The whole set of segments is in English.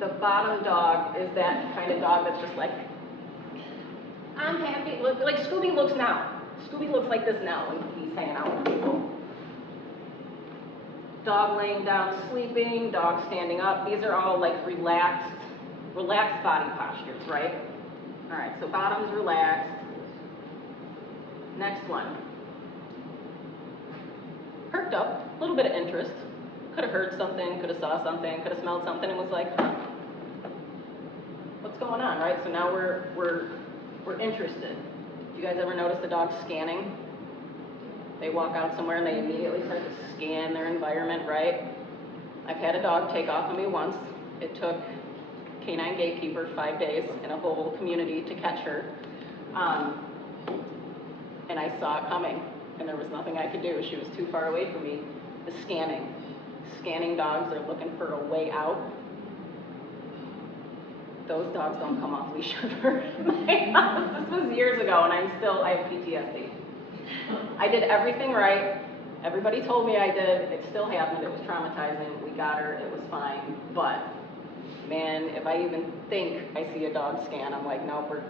The bottom dog is that kind of dog that's just like, I'm happy, like Scooby looks now. Scooby looks like this now when he's hanging out with people. Dog laying down sleeping, dog standing up. These are all like relaxed body postures, right? All right, so bottom's relaxed. Next one. Perked up, a little bit of interest. Could have heard something, could have saw something, could have smelled something, and was like, huh, what's going on, right? So now we're interested. Do you guys ever notice the dog scanning? They walk out somewhere and they immediately start to scan their environment, right? I've had a dog take off on me once. It took Canine gatekeeper 5 days and a whole community to catch her. And I saw it coming, and there was nothing I could do. She was too far away from me. The scanning. Scanning dogs are looking for a way out. Those dogs don't come off leash ever in my house. This was years ago, and I have PTSD. I did everything right. Everybody told me I did. It still happened. It was traumatizing. We got her. It was fine. But, man, if I even think I see a dog scan, I'm like, nope, we're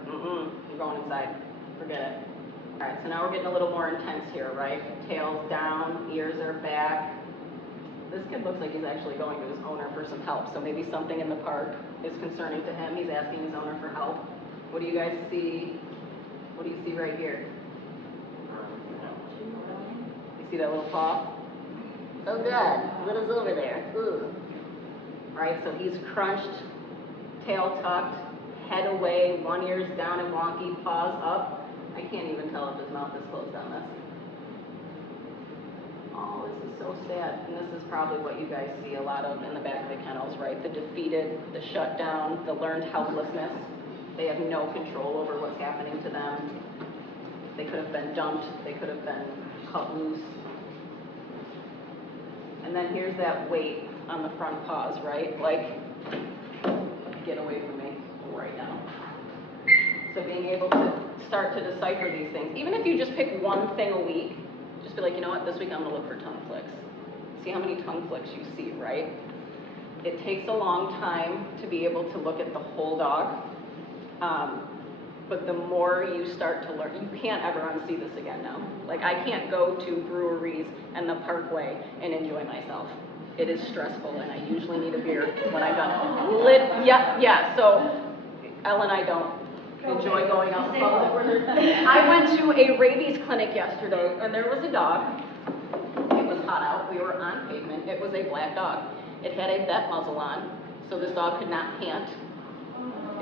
going inside. Forget it. All right, so now we're getting a little more intense here, right? Tail's down, ears are back. This kid looks like he's actually going to his owner for some help. So maybe something in the park is concerning to him. He's asking his owner for help. What do you guys see? What do you see right here? You see that little paw? Oh God, what is over there? Ooh. Right, so he's crunched, tail tucked, head away, one ear's down and wonky, paws up. I can't even tell if his mouth is closed on this. Oh, this is so sad. And this is probably what you guys see a lot of in the back of the kennels, right? The defeated, the shut down, the learned helplessness. They have no control over what's happening to them. They could have been dumped. They could have been cut loose. And then here's that weight on the front paws, right? Like, get away from me right now. So being able to start to decipher these things, even if you just pick one thing a week, just be like, you know what, this week I'm gonna look for tongue flicks. See how many tongue flicks you see, right? It takes a long time to be able to look at the whole dog, but the more you start to learn, you can't ever unsee this again now. Like, I can't go to breweries and the Parkway and enjoy myself. It is stressful, and I usually need a beer when I'm done. Yeah, so Elle and I don't enjoy going out in public. I went to a rabies clinic yesterday, and there was a dog. It was hot out. We were on pavement. It was a black dog. It had a vet muzzle on, so this dog could not pant.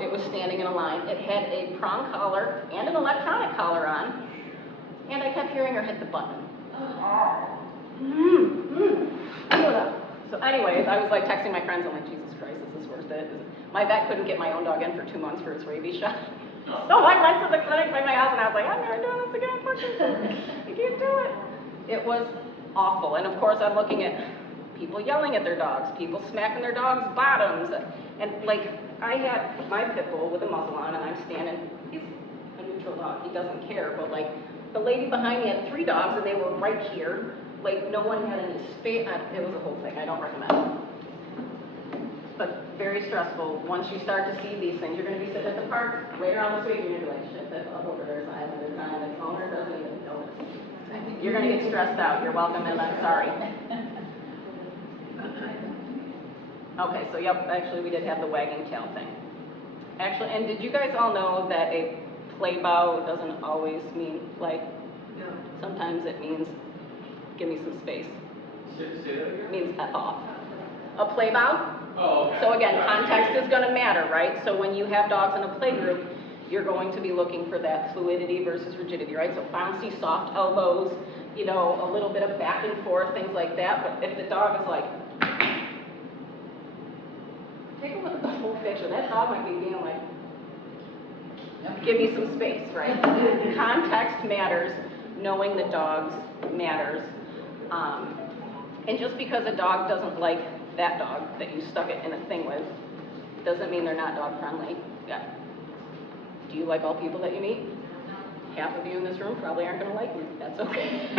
It was standing in a line. It had a prong collar and an electronic collar on, and I kept hearing her hit the button. So anyways, I was like texting my friends. I'm like, Jesus Christ, is this worth it? My vet couldn't get my own dog in for 2 months for its rabies shot. So I went to the clinic by my house, and I was like, I'm never doing this again. I can't do it. It was awful. And of course, I'm looking at people yelling at their dogs, people smacking their dogs' bottoms. And like, I had my pit bull with a muzzle on, and I'm standing. He's a neutral dog. He doesn't care. But like, the lady behind me had 3 dogs, and they were right here. Like, no one had any space. It was a whole thing. I don't recommend it. But very stressful. Once you start to see these things, you're going to be sitting at the park later on this week, and you're going to be like, shit, that dog over there is island time, and its owner doesn't even notice. You're going to get stressed out. You're welcome, and I'm sorry. Okay, so yep, actually we did have the wagging tail thing. Actually, and did you guys all know that a play bow doesn't always mean like, sometimes it means give me some space. It means F off. A play bow? Oh, okay. So again, context is going to matter, right? So when you have dogs in a play group, you're going to be looking for that fluidity versus rigidity, right? So bouncy, soft elbows, you know, a little bit of back and forth, things like that. But if the dog is like, take a look at the whole picture. That dog might be being like, give me some space, right? Context matters. Knowing the dogs matters. And just because a dog doesn't like that dog that you stuck it in a thing with, doesn't mean they're not dog friendly. Yeah. Do you like all people that you meet? Half of you in this room probably aren't going to like me. That's okay.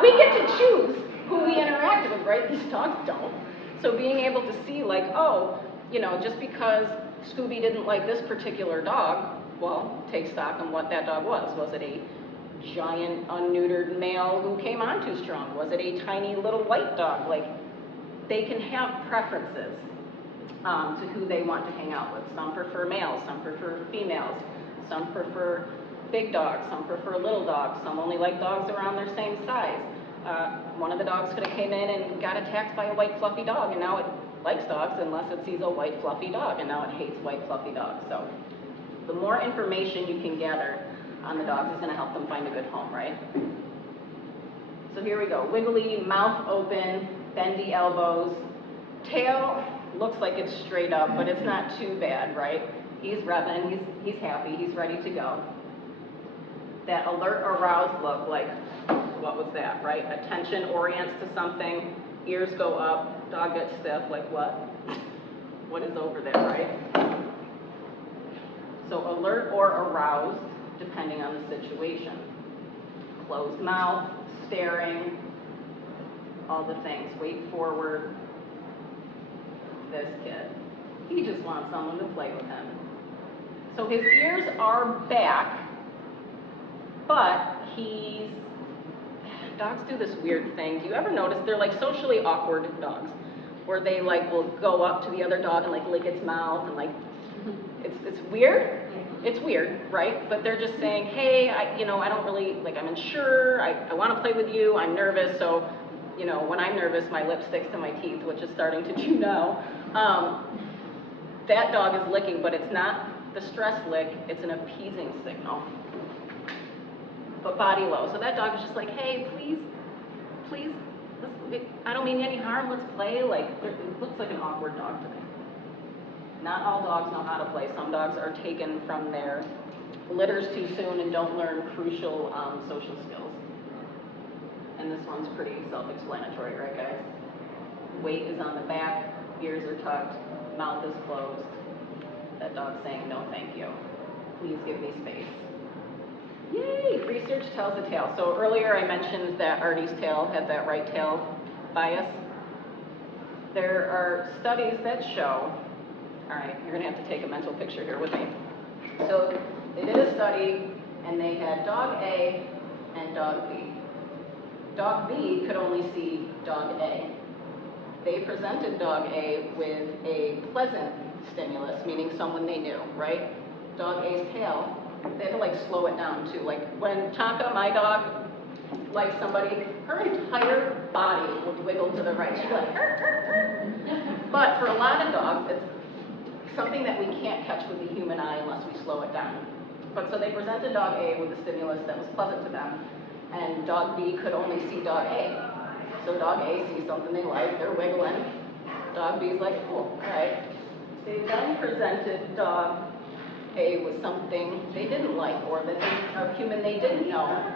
We get to choose who we interact with, right? These dogs don't. So being able to see like, oh, you know, just because Scooby didn't like this particular dog, well, take stock on what that dog was. Was it a giant unneutered male who came on too strong? Was it a tiny little white dog? Like, they can have preferences to who they want to hang out with. Some prefer males, some prefer females, some prefer big dogs, some prefer little dogs, some only like dogs around their same size. One of the dogs could have came in and got attacked by a white fluffy dog, and now it likes dogs unless it sees a white fluffy dog, and now it hates white fluffy dogs. So the more information you can gather on the dogs is going to help them find a good home, right? So here we go. Wiggly, mouth open, bendy elbows. Tail looks like it's straight up, but it's not too bad, right? He's revving, he's happy, he's ready to go. That alert, aroused look, like, what was that, right? Attention orients to something, ears go up, dog gets stiff, like what? What is over there, right? So alert or aroused, depending on the situation. Closed mouth, staring, all the things. Weight forward. This kid, he just wants someone to play with him. So his ears are back, but dogs do this weird thing. Do you ever notice they're like socially awkward dogs, where they like will go up to the other dog and like lick its mouth and like, it's weird. It's weird, right? But they're just saying, hey, I don't really, like, I'm unsure, I want to play with you, I'm nervous, so, you know, when I'm nervous, my lip sticks to my teeth, which is starting to chew now. That dog is licking, but it's not the stress lick, it's an appeasing signal. But body low. So that dog is just like, hey, please, I don't mean any harm, let's play. Like, it looks like an awkward dog to me. Not all dogs know how to play. Some dogs are taken from their litters too soon and don't learn crucial social skills. And this one's pretty self-explanatory, right, guys? Weight is on the back, ears are tucked, mouth is closed. That dog's saying, no, thank you. Please give me space. Yay! Research tells a tale. So earlier I mentioned that Artie's tail had that right tail bias. There are studies that show, all right, you're going to have to take a mental picture here with me. So they did a study, and they had dog A and dog B. Dog B could only see dog A. They presented dog A with a pleasant stimulus, meaning someone they knew, right? Dog A's tail, they had to like slow it down too. Like when Chaka, my dog, likes somebody, her entire body would wiggle to the right. She'd be like, But for a lot of dogs, it's something that we can't catch with the human eye unless we slow it down. But so they presented dog A with a stimulus that was pleasant to them, and dog B could only see dog A. So dog A sees something they like, they're wiggling. Dog B's like, cool, all right. They then presented dog A with something they didn't like, or that a human they didn't know.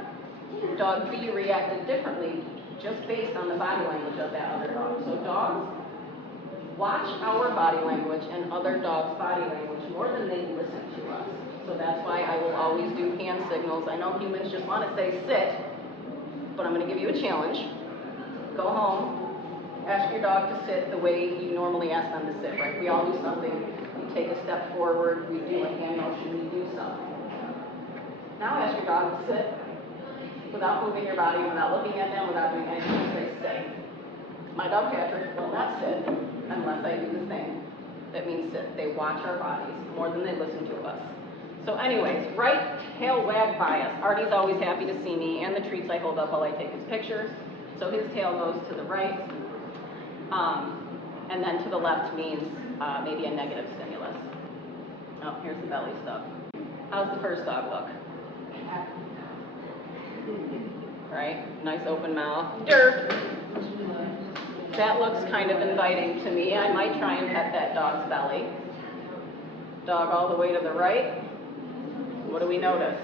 Dog B reacted differently just based on the body language of that other dog. So dogs watch our body language and other dogs' body language more than they listen to us. So that's why I will always do hand signals. I know humans just want to say sit, but I'm going to give you a challenge. Go home, ask your dog to sit the way you normally ask them to sit, right? We all do something. You take a step forward, we do a hand motion, we do something. Now ask your dog to sit without moving your body, without looking at them, without doing anything. Just say sit. My dog Patrick will not sit unless I do the thing that means sit. They watch our bodies more than they listen to us. So anyways, right tail wag bias. Artie's always happy to see me and the treats I hold up while I take his pictures. So his tail goes to the right. And then to the left means maybe a negative stimulus. Oh, here's the belly stuff. How's the first dog look? Right? Nice open mouth. Dirt. That looks kind of inviting to me. I might try and pet that dog's belly. Dog all the way to the right. What do we notice?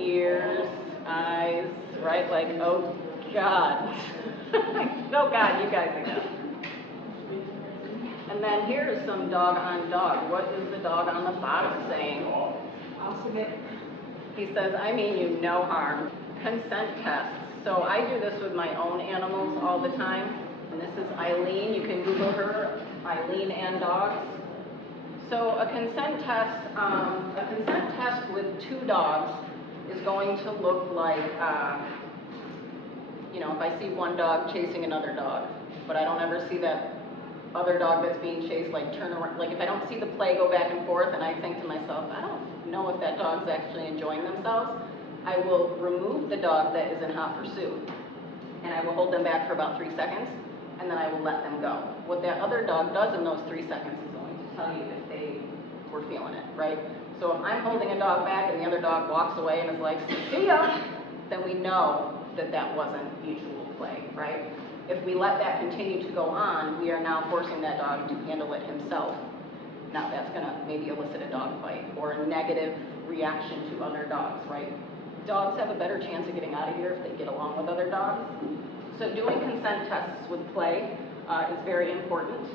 Ears, eyes, right? Like, oh God. Oh God, you guys again. And then here is some dog on dog. What is the dog on the bottom saying? I'll submit. He says, I mean you no harm. Consent tests. So I do this with my own animals all the time. And this is Eileen. You can Google her, Eileen and dogs. So a consent test with 2 dogs is going to look like, you know, if I see one dog chasing another dog, but I don't ever see that other dog that's being chased, like turn around, like if I don't see the play go back and forth and I think to myself, I don't know if that dog's actually enjoying themselves, I will remove the dog that is in hot pursuit and I will hold them back for about 3 seconds and then I will let them go. What that other dog does in those 3 seconds is going to tell you if they were feeling it, right? So if I'm holding a dog back and the other dog walks away and is like, see ya, then we know that that wasn't mutual play, right? If we let that continue to go on, we are now forcing that dog to handle it himself. Now that's gonna maybe elicit a dog fight or a negative reaction to other dogs, right? Dogs have a better chance of getting out of here if they get along with other dogs. So doing consent tests with play is very important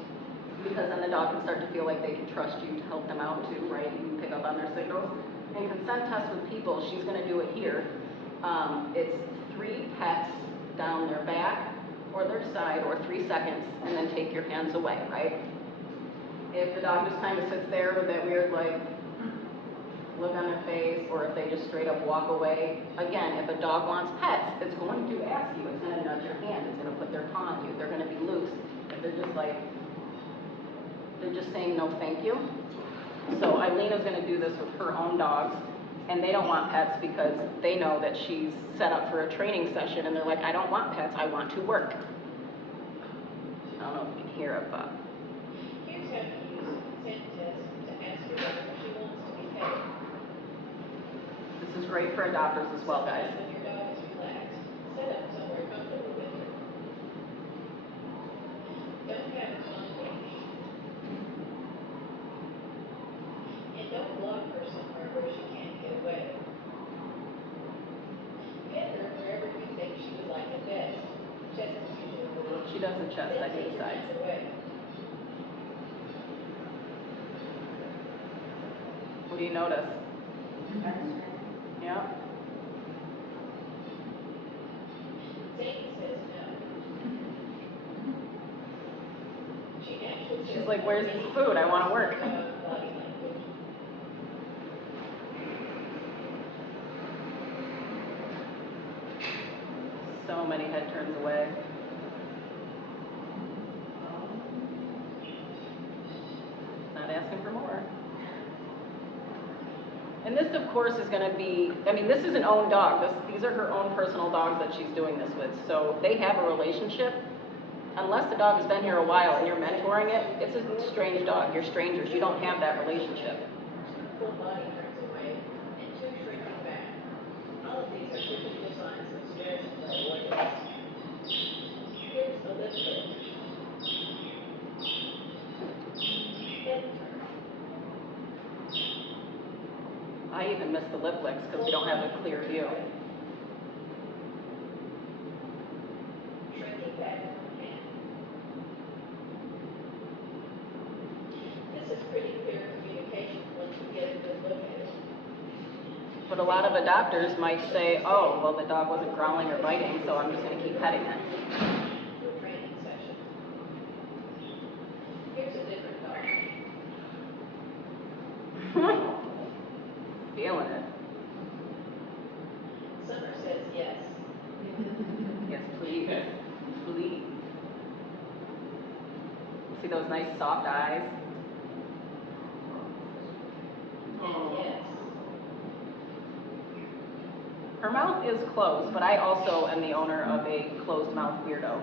because then the dog can start to feel like they can trust you to help them out too, right? You can pick up on their signals. And consent tests with people, she's gonna do it here. It's 3 pets down their back or their side, or 3 seconds, and then take your hands away, right? If the dog just kind of sits there with that weird, like, look on their face, or if they just straight up walk away, again, if a dog wants pets, it's going to ask you, it's going to nudge your hand, it's going to put their paw on you, they're going to be loose. If they're just like, they're just saying no thank you. So Eileen is going to do this with her own dogs, and they don't want pets because they know that she's set up for a training session and they're like, I don't want pets, I want to work. I don't know if you can hear it, but. Here's how to use a consent test to ask your dog if she wants to be paid. This is great for adopters as well, guys. When your dog is relaxed, set up somewhere comfortable with her. Don't have her on a leash. And don't block her somewhere where she can't get away. Pet her wherever you think she would like it best. Chest is usually the worst. She doesn't chest, I do the sides. What do you notice? Yeah. Sadie says no. She's like, where's the food? I want to work. So many head turns away. Not asking for more. And this, of course, is going to be, I mean, this is an own dog. These are her own personal dogs that she's doing this with. So they have a relationship. Unless the dog has been here a while and you're mentoring it, it's a strange dog. You're strangers. You don't have that relationship. Full body turns away and 2 shrinking back. All of these are typical signs of stress or avoidance. Here's the lip lick. Head turn. I even miss the lip licks because we don't have a clear view. Shrinking back from hand. This is pretty clear communication once you get a good look at it. But a lot of adopters might say, oh, well, the dog wasn't growling or biting, so I'm just going to keep petting it. For a training session. Here's a different dog. Feeling it. Summer says yes. Yes, please. Please. See those nice soft eyes? And yes. Her mouth is closed, but I also am the owner of a closed mouth weirdo.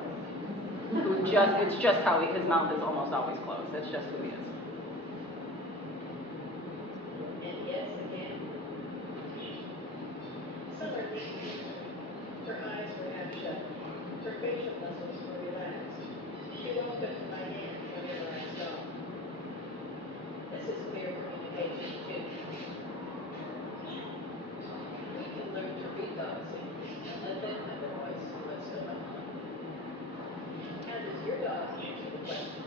Who it's just how his mouth is almost always closed. That's just who he is. And yes again. Summer leaned her eyes were half shut. Her facial muscles were relaxed. She walked up to my hands whenever I stopped. This is clear communication too. We can learn to read dog signals and let them have a voice in what's going on. How does your dog answer the question?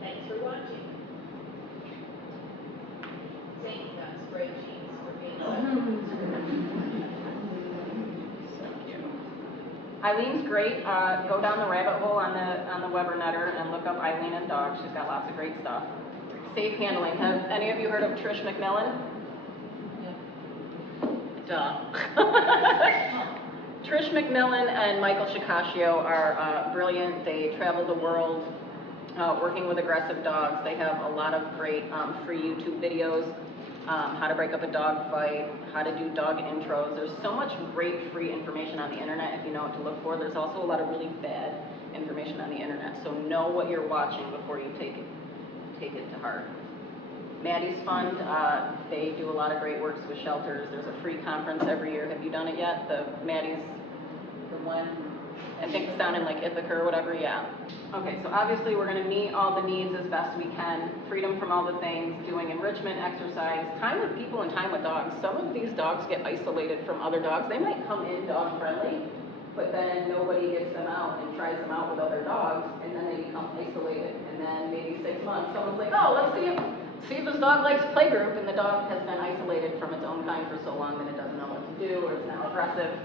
Thanks for watching. Sadie got spray cheese for being so. So cute. Eileen's great. Go down the rabbit hole on the Weber Netter and look up Eileen and Dog. She's got lots of great stuff. Safe handling. Have any of you heard of Trish McMillan? Duh. Trish McMillan and Michael Shikashio are brilliant. They travel the world working with aggressive dogs. They have a lot of great free YouTube videos, how to break up a dog fight, how to do dog intros. There's so much great free information on the internet if you know what to look for. There's also a lot of really bad information on the internet, so know what you're watching before you take it to heart. Maddie's Fund, they do a lot of great works with shelters. There's a free conference every year. Have you done it yet? The Maddie's, the one, I think it's down in like Ithaca or whatever, yeah. Okay, so obviously we're gonna meet all the needs as best we can. Freedom from all the things, doing enrichment, exercise, time with people and time with dogs. Some of these dogs get isolated from other dogs. They might come in dog friendly, but then nobody gets them out and tries them out with other dogs, and then they become isolated. And then maybe 6 months, someone's like, oh, let's see if this dog likes playgroup, and the dog has been isolated from its own kind for so long that it doesn't know what to do, or it's now aggressive.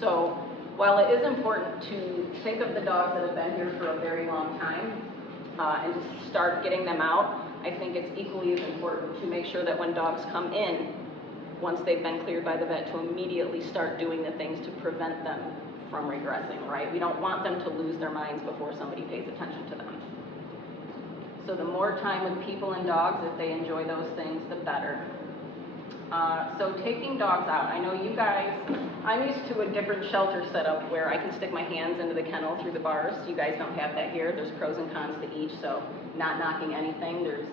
So while it is important to think of the dogs that have been here for a very long time and to start getting them out, I think it's equally as important to make sure that when dogs come in, once they've been cleared by the vet, to immediately start doing the things to prevent them from regressing, right? We don't want them to lose their minds before somebody pays attention to them. So the more time with people and dogs, if they enjoy those things, the better. So taking dogs out, I know you guys, I'm used to a different shelter setup where I can stick my hands into the kennel through the bars. You guys don't have that here. There's pros and cons to each, so not knocking anything. There's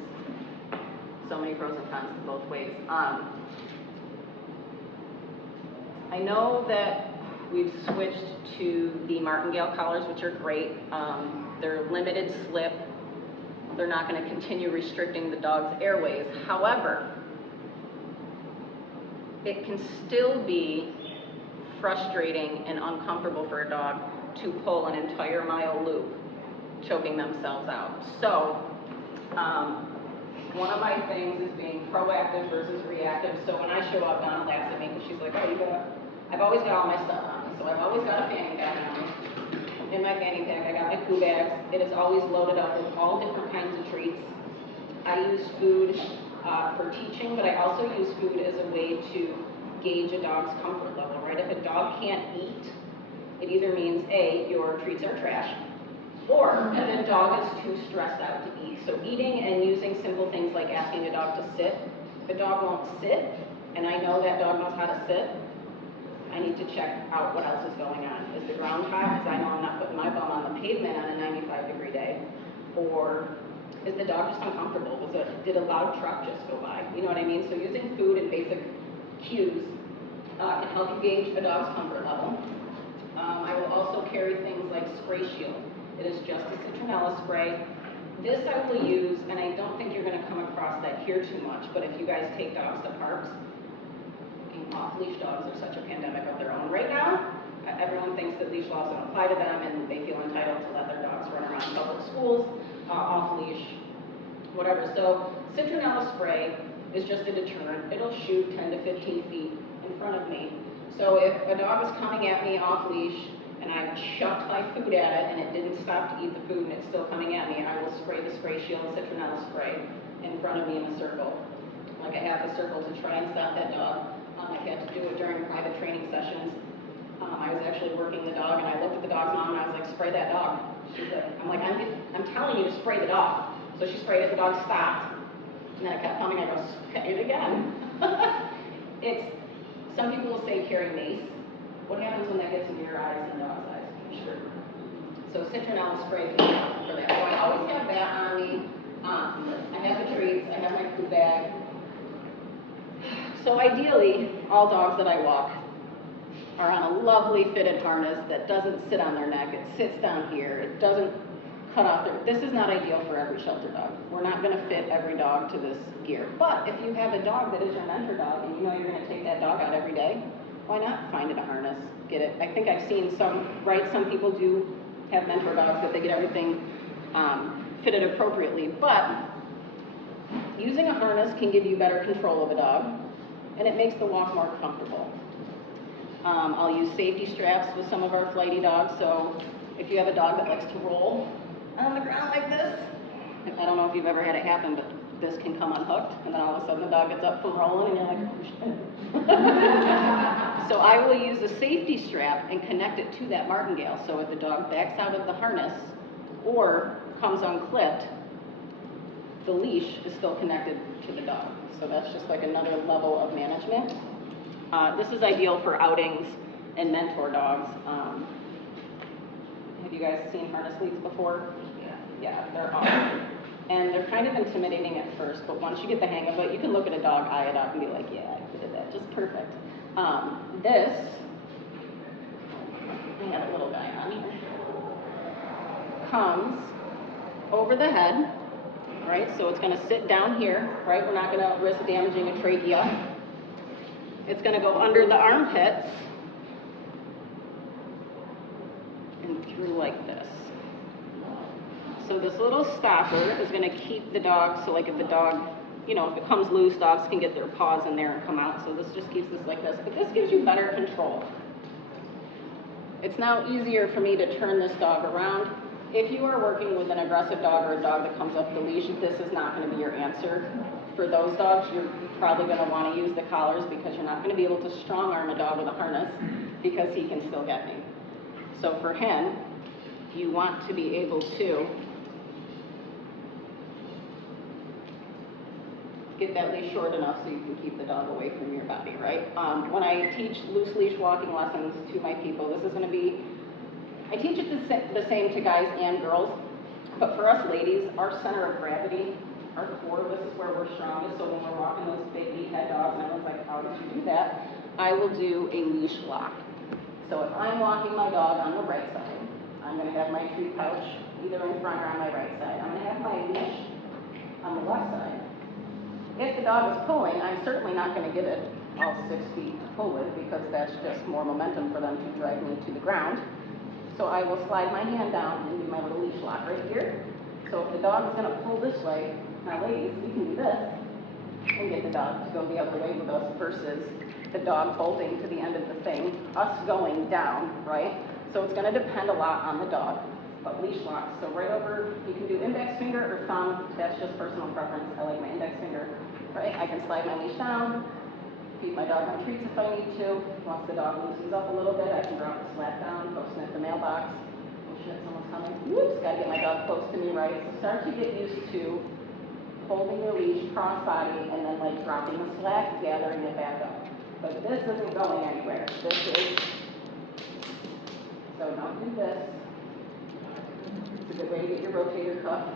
so many pros and cons to both ways. I know that we've switched to the martingale collars, which are great. They're limited slip. They're not going to continue restricting the dog's airways. However, it can still be frustrating and uncomfortable for a dog to pull an entire mile loop, choking themselves out. So, one of my things is being proactive versus reactive. So when I show up, Donna laughs at me because she's like, oh, I've always got all my stuff on me. So I've always got a fanny pack on me. In my fanny pack, I got my poo bags. It is always loaded up with all different kinds of treats. I use food for teaching, but I also use food as a way to gauge a dog's comfort level, right? If a dog can't eat, it either means A, your treats are trash, or the dog is too stressed out to eat. So eating and using simple things like asking a dog to sit. If a dog won't sit, and I know that dog knows how to sit, I need to check out what else is going on. Is the ground hot? Because I know I'm not putting my bum on the pavement on a 95-degree day. Or is the dog just uncomfortable? Did a loud truck just go by? You know what I mean? So using food and basic cues can help you gauge a dog's comfort level. I will also carry things like Spray Shield. It is just a citronella spray. This I will use, and I don't think you're going to come across that here too much, but if you guys take dogs to parks, off-leash dogs are such a pandemic of their own right now. Everyone thinks that leash laws don't apply to them, and they feel entitled to let their dogs run around public schools, off-leash, whatever. So citronella spray is just a deterrent. It'll shoot 10 to 15 feet in front of me. So if a dog is coming at me off-leash, and I've chucked my food at it, and it didn't stop to eat the food, and it's still coming at me, I will spray the Spray Shield citronella spray in front of me in a circle. Like a half a circle to try and stop that dog. I had to do it during private training sessions. I was actually working the dog, and I looked at the dog's mom, and I was like, spray that dog. She's like, I'm telling you to spray the dog. So she sprayed it, the dog stopped. And then it kept coming, I go, spray it again. Some people will say carry mace. What happens when that gets into your eyes and the dog's eyes? Sure. So citronella spray can help for that. So I always have that on me. I have the treats, I have my food bag. So ideally, all dogs that I walk are on a lovely fitted harness that doesn't sit on their neck, it sits down here, it doesn't cut off their, this is not ideal for every shelter dog. We're not gonna fit every dog to this gear. But if you have a dog that is your mentor dog and you know you're gonna take that dog out every day, why not find it a harness, get it? I think I've seen some people do have mentor dogs that they get everything fitted appropriately, but using a harness can give you better control of a dog, and it makes the walk more comfortable. I'll use safety straps with some of our flighty dogs, so if you have a dog that likes to roll on the ground like this, I don't know if you've ever had it happen, but this can come unhooked, and then all of a sudden the dog gets up from rolling, and you're like, oh shit. So I will use a safety strap and connect it to that martingale, so if the dog backs out of the harness or comes unclipped, the leash is still connected to the dog. So that's just like another level of management. This is ideal for outings and mentor dogs. Have you guys seen harness leads before? Yeah, they're awesome. And they're kind of intimidating at first, but once you get the hang of it, you can look at a dog, eye it up, and be like, yeah, I did that just perfect. This, I have a little guy on here, comes over the head, right? So it's going to sit down here, right? We're not going to risk damaging a trachea. It's going to go under the armpits and through like this. So this little stopper is going to keep the dog, so like if the dog, you know, if it comes loose, dogs can get their paws in there and come out. So this just keeps this like this. But this gives you better control. It's now easier for me to turn this dog around. If you are working with an aggressive dog or a dog that comes off the leash, this is not going to be your answer. For those dogs, you're probably going to want to use the collars because you're not going to be able to strong arm a dog with a harness because he can still get me. So for him, you want to be able to get that leash short enough so you can keep the dog away from your body, right? When I teach loose leash walking lessons to my people, this is going to be, I teach it the same to guys and girls, but for us ladies, our center of gravity, our core, this is where we're strongest. So when we're walking those big meathead dogs, and everyone's like, how did you do that? I will do a leash lock. So if I'm walking my dog on the right side, I'm going to have my treat pouch either in front or on my right side. I'm going to have my leash on the left side. If the dog is pulling, I'm certainly not going to give it all 6 feet to pull with because that's just more momentum for them to drag me to the ground. So I will slide my hand down and do my little leash lock right here. So if the dog is going to pull this way, now ladies, we can do this and get the dog to go the other way with us versus the dog bolting to the end of the thing, us going down, right? So it's going to depend a lot on the dog. But leash locks, so right over, you can do index finger or thumb, that's just personal preference. I like my index finger, right? I can slide my leash down, feed my dog on treats if I need to. Once the dog loosens up a little bit, I can drop the slap down, go sniff the mailbox. Oh shit, someone's coming. Whoops, gotta get my dog close to me, right? So start to get used to holding your leash cross-body and then like dropping the slack, gathering it back up. But this isn't going anywhere. This is, so don't do this. It's a good way to get your rotator cuff